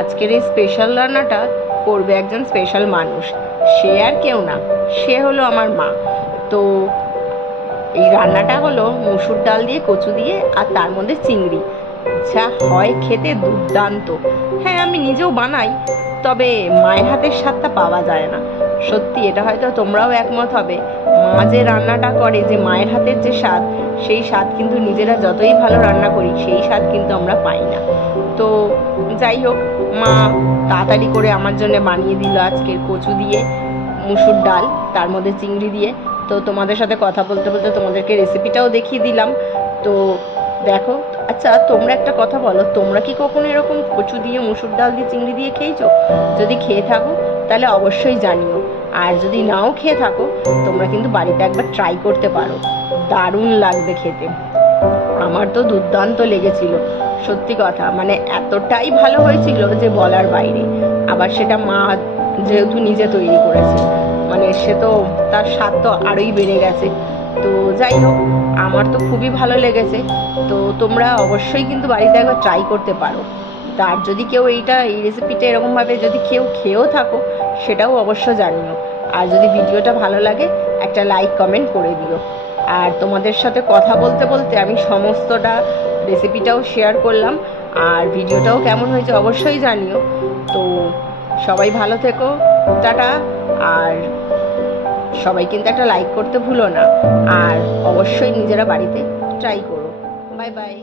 আজকের এই স্পেশাল রান্নাটা করবে একজন স্পেশাল মানুষ। সে আর কেউ না, সে হলো আমার মা। তো এই রান্নাটা হলো মুসুর ডাল দিয়ে, কচু দিয়ে, আর তার মধ্যে চিংড়ি। যা হয় খেতে দুর্দান্ত। হ্যাঁ, আমি নিজেও বানাই, তবে মায়ের হাতের স্বাদটা পাওয়া যায় না। সত্যি, এটা হয়তো তোমরাও একমত হবে। মা যে রান্নাটা করে, যে মায়ের হাতের যে স্বাদ, সেই স্বাদ কিন্তু নিজেরা যতই ভালো রান্না করি সেই স্বাদ কিন্তু আমরা পাই না। তো যাই হোক, মা তাড়াতাড়ি করে আমার জন্য বানিয়ে দিল আজকের কচু দিয়ে মুসুর ডাল, তার মধ্যে চিংড়ি দিয়ে। তো তোমাদের সাথে কথা বলতে বলতে তোমাদেরকে রেসিপিটাও দেখিয়ে দিলাম। তো দেখো, আচ্ছা তোমরা একটা কথা বলো, তোমরা কি কখনো এরকম কচু দিয়ে, মুসুর ডাল দিয়ে, চিংড়ি দিয়ে খেয়েছো? যদি খেয়ে থাকো তাহলে অবশ্যই জানিও। আর যদি নাও খেয়ে থাকো, তোমরা কিন্তু বাড়িতে একবার ট্রাই করতে পারো, দারুণ লাগবে খেতে। আমার তো দুর্দান্ত লেগেছিল, সত্যি কথা। মানে এতটাই ভালো হয়েছিল যে বলার বাইরে। আবার সেটা মা যেহেতু নিজে তৈরি করেছে, মানে সে তো তার স্বাদ তো আরোই বেড়ে গেছে। তো যাই হোক, আমার তো খুবই ভালো লেগেছে। তো তোমরা অবশ্যই কিন্তু বাড়িতে একবার ট্রাই করতে পারো। তার যদি কেউ এই রেসিপিটা এরকমভাবে যদি কেউ খেয়েও থাকো, সেটাও অবশ্য জানিও। আর যদি ভিডিওটা ভালো লাগে, একটা লাইক কমেন্ট করে দিও। আর তোমাদের সাথে কথা বলতে বলতে আমি সমস্তটা রেসিপিটাও শেয়ার করলাম। আর ভিডিওটাও কেমন হয়েছে অবশ্যই জানিও। তো সবাই ভালো থেকো, টাটা। আর সবাই কিন্তু একটা লাইক করতে ভুলো না। আর অবশ্যই নিজেরা বাড়িতে ট্রাই করো। Bye bye.